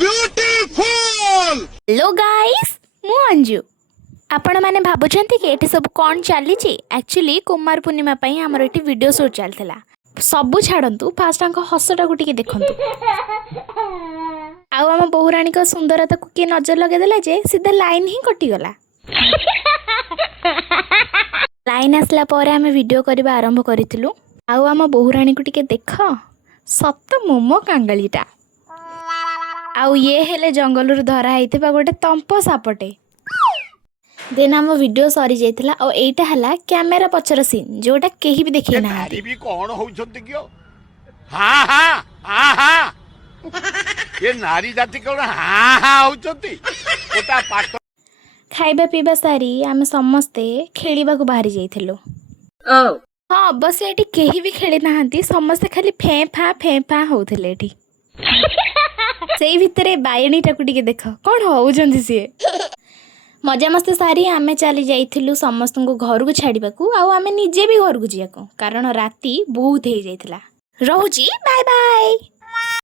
Beautiful. Hello guys, मु अंजू। आपण माने भाबुछंती कि एठी सब कौन चली एक्चुअली कुमार पूर्णिमा पई हमर एठी वीडियो शूट चलथिला। सबु छाड़ंतु फास्ट अंक हसटा गुटी के देखंतु। आउ हम बहुरानी को सुंदरता को के नजर लगे देला जे सीधा लाइन ही कटि गला। लाइन आसला पर आम वीडियो करबा आरंभ करितलु। आउ हम बहुरानी को टिके देख सत मोमो कांगलीटा। आउ ये हेले जंगल धरा होता गोटे तंप सापटे। देन आम वीडियो सरी जाइथिला और एटा हला कैमेरा पछर सीन जोटा केही भी देखि ना नारी भी कौन होउछंती कियो। हां हां हां हां ये नारी जाति कोन हां हां होउछंती ओटा पाट। खाइबा पीबा सारी आम समस्ते खेलिबा को बाहरी जाइथिलु। हाँ बस एटी केही भी खेली नाहंती, समस्ते खाली फे फा होउथिले एटी। सेई भितरे बायणी टाकु टिके देख कौन होउछंती सिए। मजा मस्ती सारी आमे चली जाइथिलु समस्त को घर को छाड़ीबाकू आउ आमे निजे भी घर को जियाको कारण राती बहुत हो जाइथिला। रहूची बाय बाय।